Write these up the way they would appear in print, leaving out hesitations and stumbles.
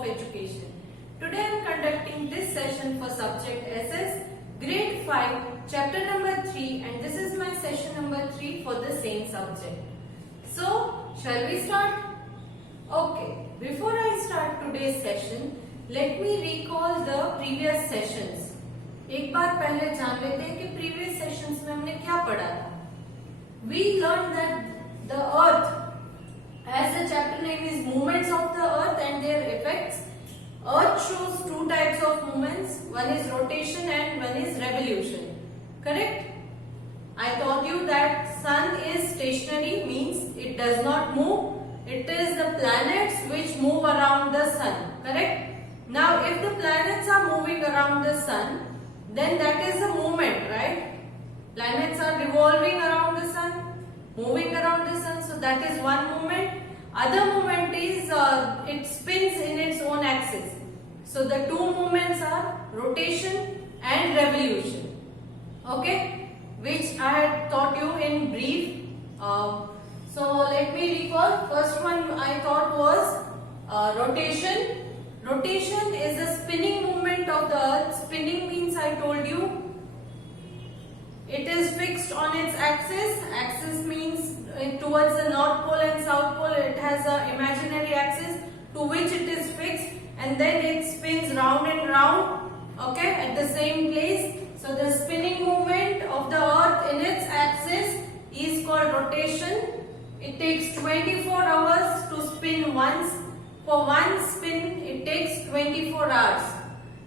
of Education. Today I am conducting this session for subject SS, grade 5, chapter number 3, and this is my session number 3 for the same subject. So, shall we start? Okay, before I start today's session, let me recall the previous sessions. एक बार पहले जान लेते हैं कि previous sessions में हमने क्या पढ़ा था. We learned that the earth, as the chapter name is movements of the earth and their effects, earth shows two types of movements. One is rotation and one is revolution. Correct? I taught you that sun is stationary, means it does not move. It is the planets which move around the sun. Correct? Now if the planets are moving around the sun, then that is a movement, right? Planets are revolving around the sun, moving around the sun, so that is one movement. Other movement is it spins in its own axis. So the two movements are rotation and revolution. Okay, which I had taught you in brief. So let me recall. First one I thought was rotation. Rotation is the spinning movement of the earth. Spinning means, I told you, it is fixed on its axis. Axis means towards the north pole and south pole. It has an imaginary axis to which it is fixed, and then it spins round and round, okay, at the same place. So the spinning movement of the earth in its axis is called rotation. It takes 24 hours to spin once. For one spin, it takes 24 hours.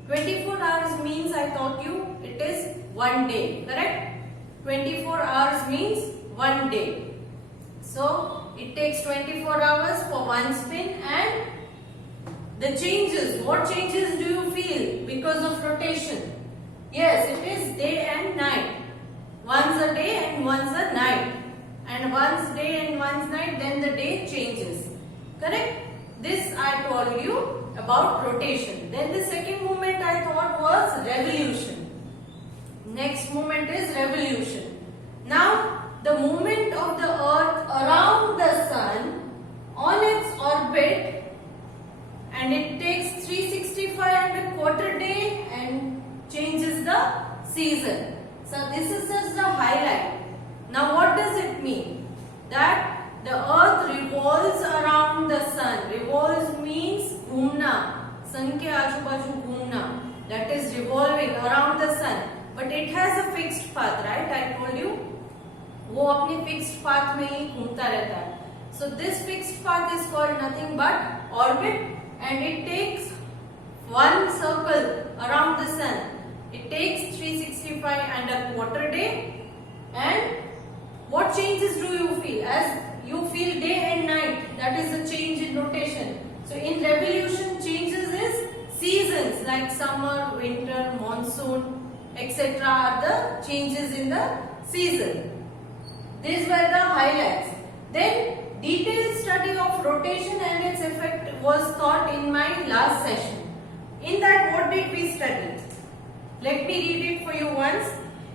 24 hours means, I taught you, it is 1 day, correct? 24 hours means 1 day. So, it takes 24 hours for one spin, and the changes, what changes do you feel because of rotation? Yes, it is day and night. Once a day and once a night. And once day and once night, then the day changes. Correct? This I told you about rotation. Then the second movement I thought was revolution. Next movement is revolution. Now the movement of the earth around the sun on its orbit, and it takes 365.25 day and changes the season. So this is just the highlight. Now what does it mean? That the earth revolves around the sun. Revolves means घूमना, sun के आजू बाजू घूमना. That is revolving around the sun. But it has a fixed path, right? I told you. वो अपने fixed path में ही घूमता रहता है. So this fixed path is called nothing but orbit, and it takes one circle around the sun. It takes 365.25 day. And what changes do you feel? As you feel day and night, that is the change in rotation. So in revolution, changes is seasons like summer, winter, monsoon, etc. are the changes in the season. These were the highlights. Then detailed study of rotation and its effect was taught in my last session. In that, what did we study? Let me read it for you once.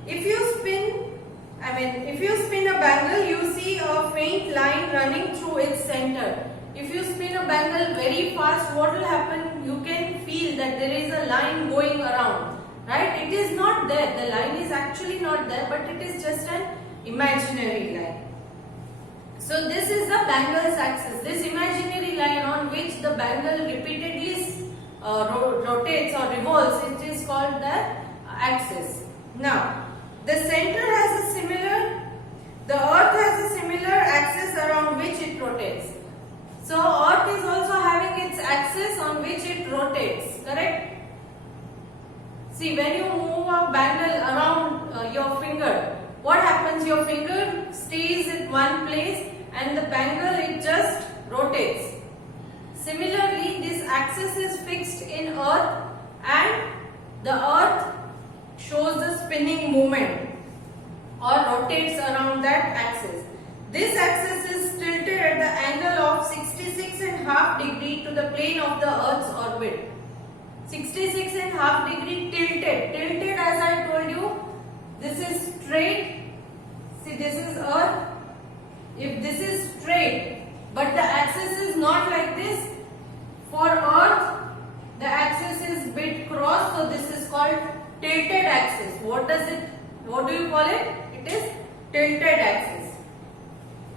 If you spin a bangle, you see a faint line running through its center. If you spin a bangle very fast, what will happen? You can feel that there is a line going around, right? It is not there. The line is actually not there, but it is just an imaginary line. So this is the bangle's axis. This imaginary line on which the bangle repeatedly rotates or revolves, it is called the axis. Now, the center has a similar, the earth has a similar axis around which it rotates. So earth is also having its axis on which it rotates, correct? See, when you move a bangle around your finger, what happens? Your finger stays in one place and the bangle, it just rotates. Similarly, this axis is fixed in earth, and the earth shows the spinning movement or rotates around that axis. This axis is tilted at the angle of 66.5 degree to the plane of the earth's orbit. 66.5 degree tilted. Tilted, as I told you, this is straight. See, this is earth. If this is straight, but the axis is not like this, for earth what do you call it? It is tilted axis.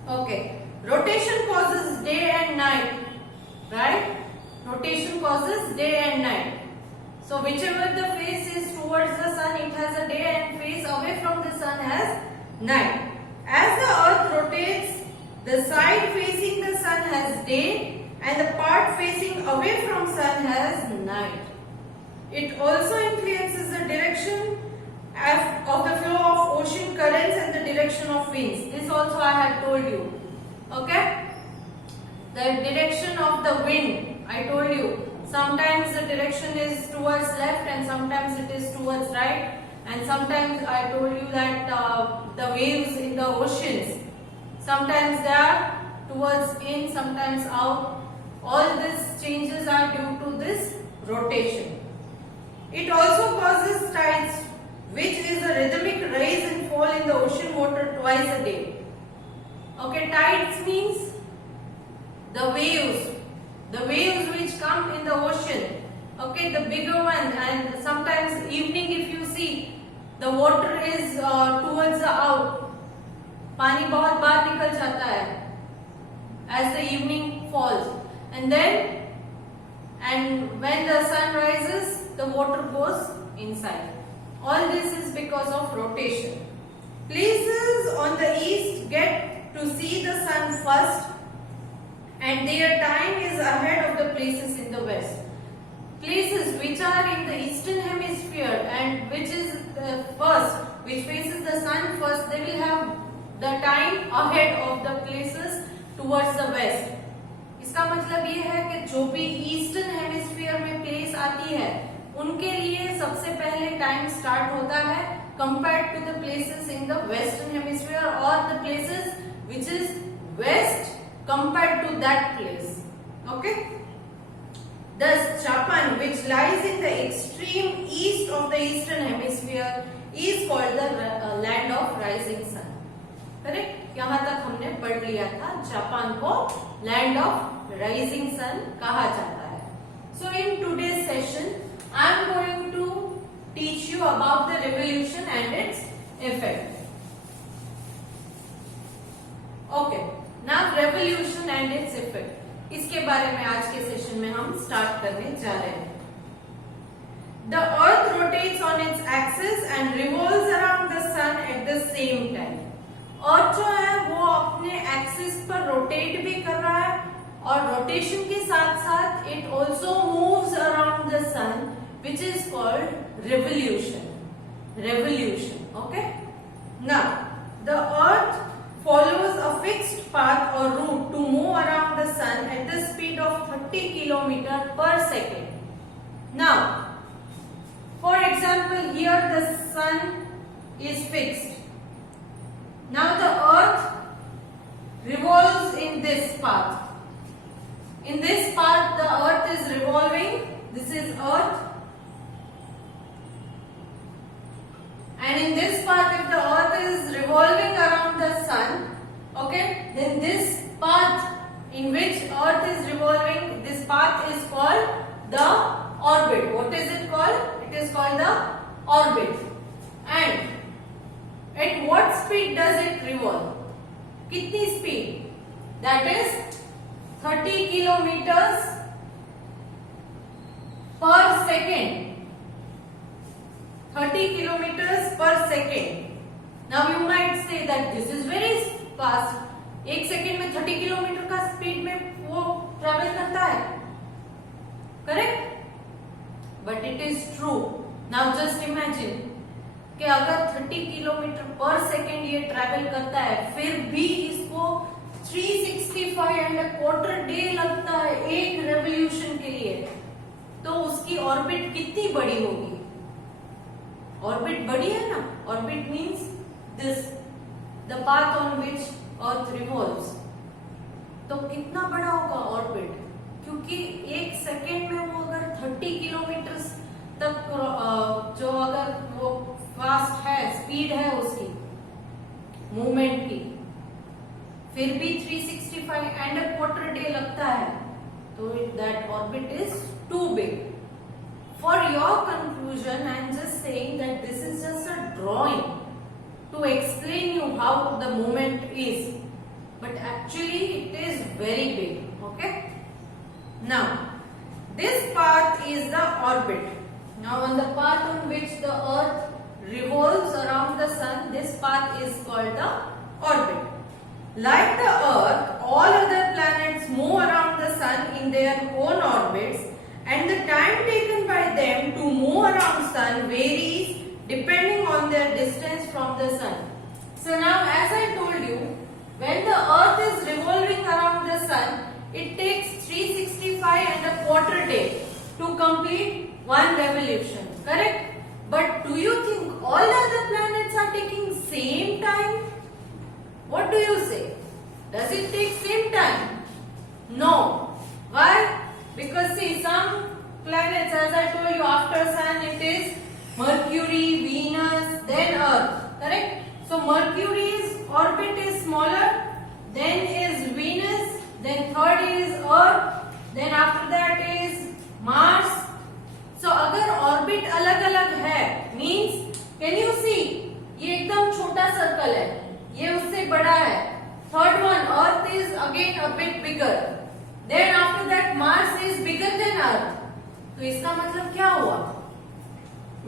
Okay. Rotation causes day and night, right? Rotation causes day and night. So whichever the face is towards the sun, it has a day, and face away from the sun has night. As the earth rotates, the side facing the sun has day and the part facing away from sun has night. It also influences the direction of the flow of ocean currents and the direction of winds. This also I had told you. Okay? The direction of the wind, I told you. Sometimes the direction is towards left and sometimes it is towards right. And sometimes I told you that the waves in the oceans, sometimes they are towards in, sometimes out. All these changes are due to this rotation. It also causes tides, which is a rhythmic rise and fall in the ocean water twice a day. Okay, tides means the waves which come in the ocean. Okay, the bigger one, and sometimes evening if you see, the water is towards the out. पानी बहुत बाहर निकल जाता है as the evening falls, and when the sun rises, the water goes inside. All this is because of rotation. Places on the east get to see the sun first, and their time is ahead of the places in the west. Places which are in the eastern hemisphere and which is which faces the sun first, they will have the time ahead of the places towards the west. इसका मतलब ये है कि जो भी eastern hemisphere में place आती है, उनके लिए सबसे पहले टाइम स्टार्ट होता है compared to the places in the western hemisphere or the places which is west compared to that place. Okay? Thus, Japan, which lies in the extreme east of the eastern hemisphere, is called the land of rising sun. Correct? यहाँ तक हमने पढ़ लिया था, Japan को land of rising sun कहा जाता है. So in today's session I am going to teach you about the revolution and its effect. Okay, now revolution and its effect, इसके बारे में आज के सेशन में हम स्टार्ट करने जा रहे हैं. The earth rotates on its axis and revolves around the sun at the same time. अर्थ जो है वो अपने एक्सिस पर रोटेट भी कर रहा है, और रोटेशन के साथ साथ it also moves around the sun, which is called revolution. Revolution. Okay, now the earth follows a fixed path or route to move around the sun at the speed of 30 km per second. Now, for example, here the sun is fixed. Now the earth revolves in this path. In this path the earth is revolving. This is earth. And in this path, if the earth is revolving around the sun, okay, then this path in which earth is revolving, this path is called the orbit. What is it called? It is called the orbit. And at what speed does it revolve? कितनी speed? That is 30 kilometers per second. 30 kilometers per second. Now you might say that this is very fast. एक second में 30 kilometre का speed में वो travel करता है. Correct? But it is true. Now just imagine कि अगर 30 किलोमीटर पर सेकेंड ये ट्रेवल करता है, फिर भी इसको 365 एंड अ क्वार्टर डे लगता है एक रेवोल्यूशन के लिए, तो उसकी ऑर्बिट कितनी बड़ी होगी? ऑर्बिट बड़ी है ना. Orbit means this, the path on which earth revolves. तो कितना बड़ा होगा ऑर्बिट? क्योंकि एक सेकेंड में वो अगर 30 किलोमीटर तक जो अगर वो फास्ट है, स्पीड है उसकी मूवमेंट की, फिर भी 365 एंड अ क्वार्टर डे लगता है, तो that orbit is too big. For your conclusion, I am just saying that this is just a drawing to explain you how the moment is, but actually it is very big. Okay. Now this path is the orbit. Now on the path on which the earth revolves around the sun, this path is called the orbit. Like the earth, all other planets move around the sun in their own orbits, and the time taken by them to move around sun varies depending on their distance from the sun. So now, as I told you, when the earth is revolving around the sun, it takes 365 and a quarter day to complete one revolution, correct? But do you think all the other planets are taking same time? What do you say? Does it take same time? No. Why? Because see, some planets, as I told you, after sun it is Mercury, Venus, then Earth, correct? So Mercury's orbit is smaller, then is Venus, then third is Earth, then after that is Mars. So अगर orbit अलग-अलग है, means can you see? ये एकदम छोटा circle है, ये उससे बड़ा है. Third one, Earth is again a bit bigger. Then after that Mars is bigger than Earth. तो इसका मतलब क्या हुआ?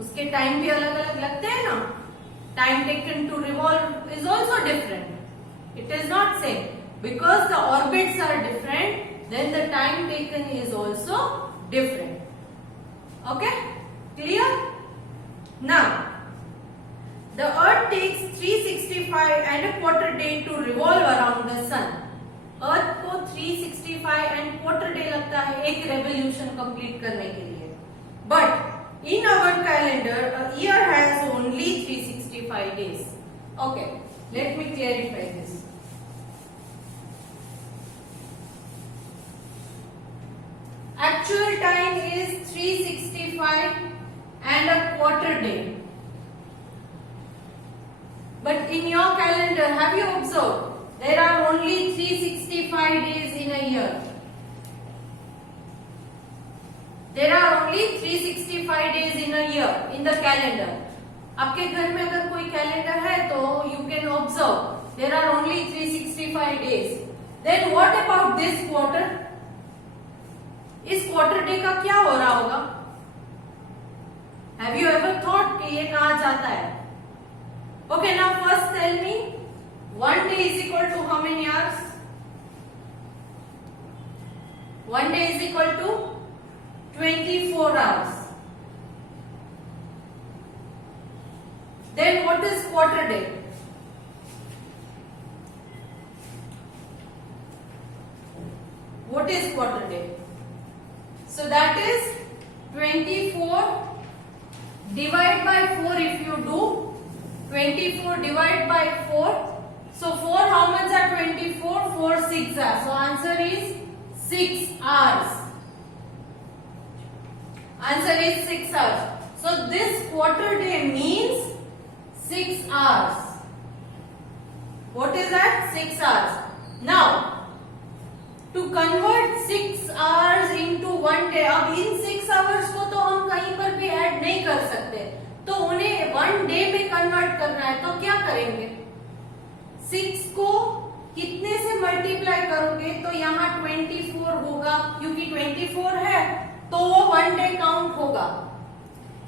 उसके टाइम भी अलग अलग लगते हैं ना. Time taken to revolve is also different. It is not same. Because the orbits are different, then the time taken is also different. Okay? Clear? Now, the earth takes 365 and a quarter day to revolve around the sun. अर्थ को 365 and quarter day लगता है एक revolution complete करने के लिए. But in our calendar a year has only 365 days. Okay, let me clarify this. Actual time is 365 and a quarter day. But in your calendar, have you observed? There are only 365 days in a year. There are only 365 days in a year in the calendar. आपके घर में अगर कोई calendar है तो you can observe there are only 365 days. Then what about this quarter? इस quarter day का क्या हो रहा होगा? Have you ever thought कि ये कहाँ जाता है? Okay, now first tell me, one day is equal to how many hours? One day is equal to 24 hours. Then what is quarter day? What is quarter day? So that is 24 divided by 4 if you do. 24 divided by 4. So 4 how much are 24? 4 6 are. So answer is 6 hours. Answer is 6 hours. So this quarter day means 6 hours. What is that? 6 hours. Now to convert 6 hours into 1 day, अब इन 6 hours को तो हम कहीं पर भी add नहीं कर सकते, तो उन्हें 1 डे में कन्वर्ट करना है. तो क्या करेंगे? 6 को कितने से मल्टीप्लाई करोगे तो यहाँ 24 होगा, क्योंकि 24 है तो वो 1 डे काउंट होगा.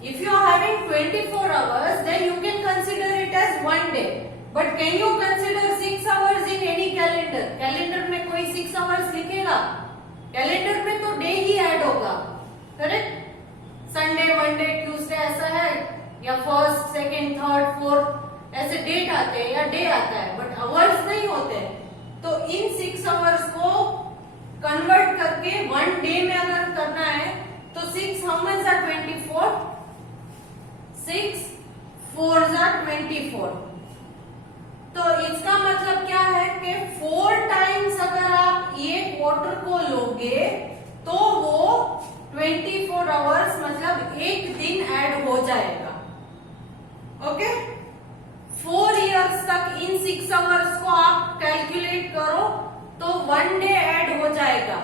If you are having 24 hours, then you can consider it as 1 day. But can you consider 6 hours in any calendar? Calendar में कोई 6 hours लिखेगा? कैलेंडर में तो डे ही ऐड होगा, करेक्ट? संडे, मंडे, ट्यूसडे ऐसा है, या फर्स्ट, सेकंड, थर्ड, फोर्थ ऐसे डेट आते हैं या डे आता है, बट आवर्स नहीं होते. तो इन 6 hours को कन्वर्ट करके 1 डे में अगर करना है तो 6 how much are 24? 6 4s are 24. तो इसका मतलब क्या है कि 4 टाइम्स अगर आप ये क्वार्टर को लोगे तो वो 24 आवर्स मतलब एक दिन ऐड हो जाएगा. ओके, 4 इयर्स तक इन 6 आवर्स को आप कैलकुलेट करो तो 1 डे ऐड हो जाएगा.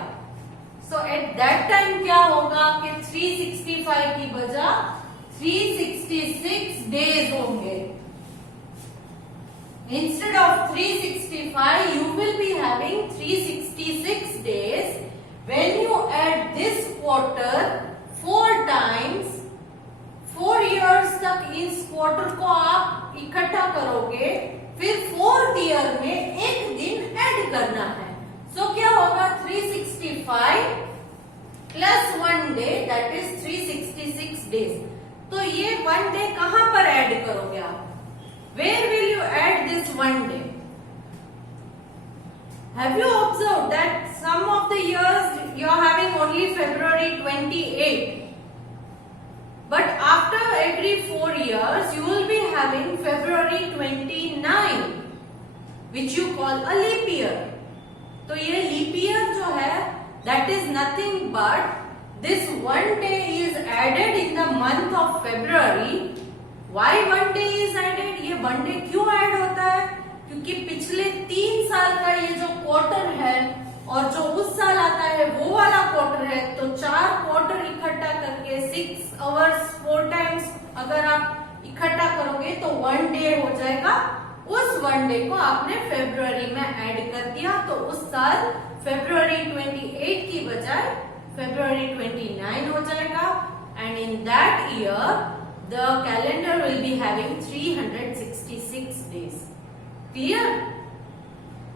सो एट दैट टाइम क्या होगा कि 365 की बजाय 366 डेज होंगे. Instead of 365, you will be having 366 days. When you add this quarter 4 times, 4 years तक इस क्वार्टर को आप इकट्ठा करोगे, फिर 4th ईयर में एक दिन ऐड करना है. सो क्या होगा 365 plus 1 day, that is 366 days. तो ये 1 डे कहां पर ऐड करोगे आप? Where will you add this 1 day? Have you observed that some of the years you are having only February 28, but after every 4 years you will be having February 29, which you call a leap year. तो ये leap year जो है, that is nothing but this 1 day is added in the month of February. Why 1 day is added? ये 1 day क्यों add होता है? क्योंकि पिछले 3 साल का ये जो क्वार्टर है और जो उस साल आता है वो वाला क्वार्टर है, तो 4 क्वार्टर इकट्ठा करके 6 आवर्स 4 टाइम्स अगर आप इकट्ठा करोगे तो 1 डे हो जाएगा. उस 1 डे को आपने फेब्रुअरी में ऐड कर दिया, तो उस साल फेब्रुअरी 28 की बजाय फेब्रुअरी 29 हो जाएगा. And in that year the calendar will be having 366 days. Clear?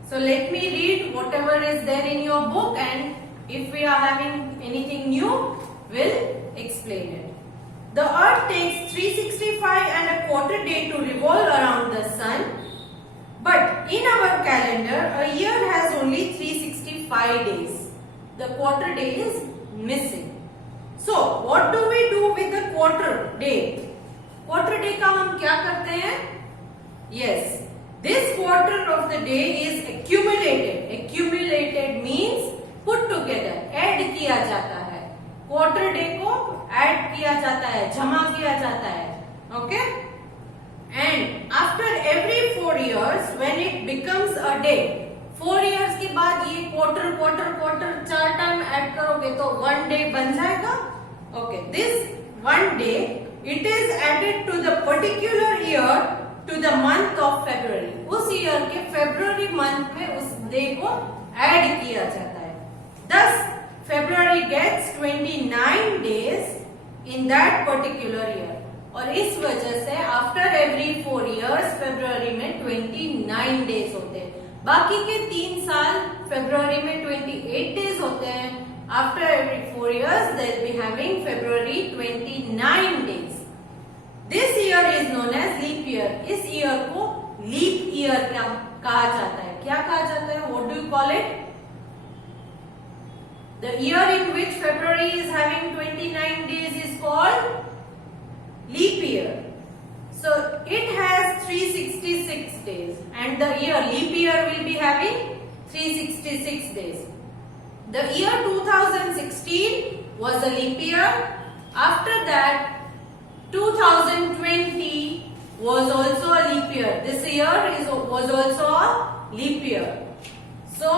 So let me read whatever is there in your book, and if we are having anything new, we'll explain it. The earth takes 365 and a quarter day to revolve around the sun, but in our calendar a year has only 365 days. The quarter day is missing. So what do we do with the quarter day? Quarter day का हम क्या करते हैं? Yes, this quarter of the day is accumulated. Accumulated means put together, add किया जाता है. Quarter day को add किया जाता है, जमा किया जाता है. Okay? And after every 4 years, when it becomes a day, 4 years के बाद ये quarter 4 टाइम add करोगे तो 1 day बन जाएगा. Okay, this 1 day it is added to the particular year to the month of February. उस ईयर के फरवरी month में उस डे को ऐड किया जाता है. Thus February gets 29 days in that particular year. और इस वजह से आफ्टर एवरी 4 years फरवरी में 29 डेज होते हैं. बाकी के 3 साल फरवरी में 28 डेज होते हैं. After every 4 years, they will be having February 29 days. This year is known as leap year. इस year को leap year कहा जाता है. क्या कहा जाता है? What do you call it? The year in which February is having 29 days is called leap year. So it has 366 days, and the leap year will be having 366 days. The year 2016 was a leap year. After that, 2020 was also a leap year. This year was also a leap year. So,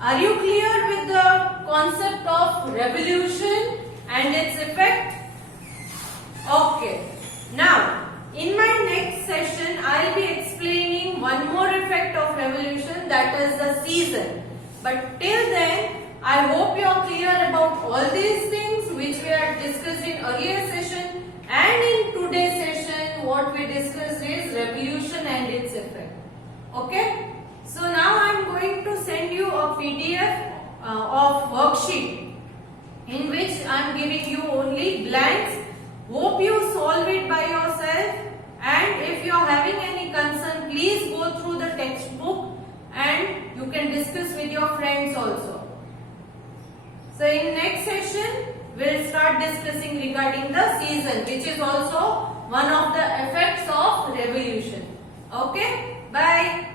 are you clear with the concept of revolution and its effect? Okay. Now, in my next session, I'll be explaining one more effect of revolution, that is the season. But till then, I hope you are clear about all these things which we had discussed in earlier session, and in today's session what we discussed is revolution and its effect. Okay? So now I am going to send you a PDF of worksheet in which I am giving you only blanks. Hope you solve it by yourself, and if you are having any concern, please go through the textbook and you can discuss with your friends also. So in next session, we'll start discussing regarding the season, which is also one of the effects of revolution. Okay? Bye.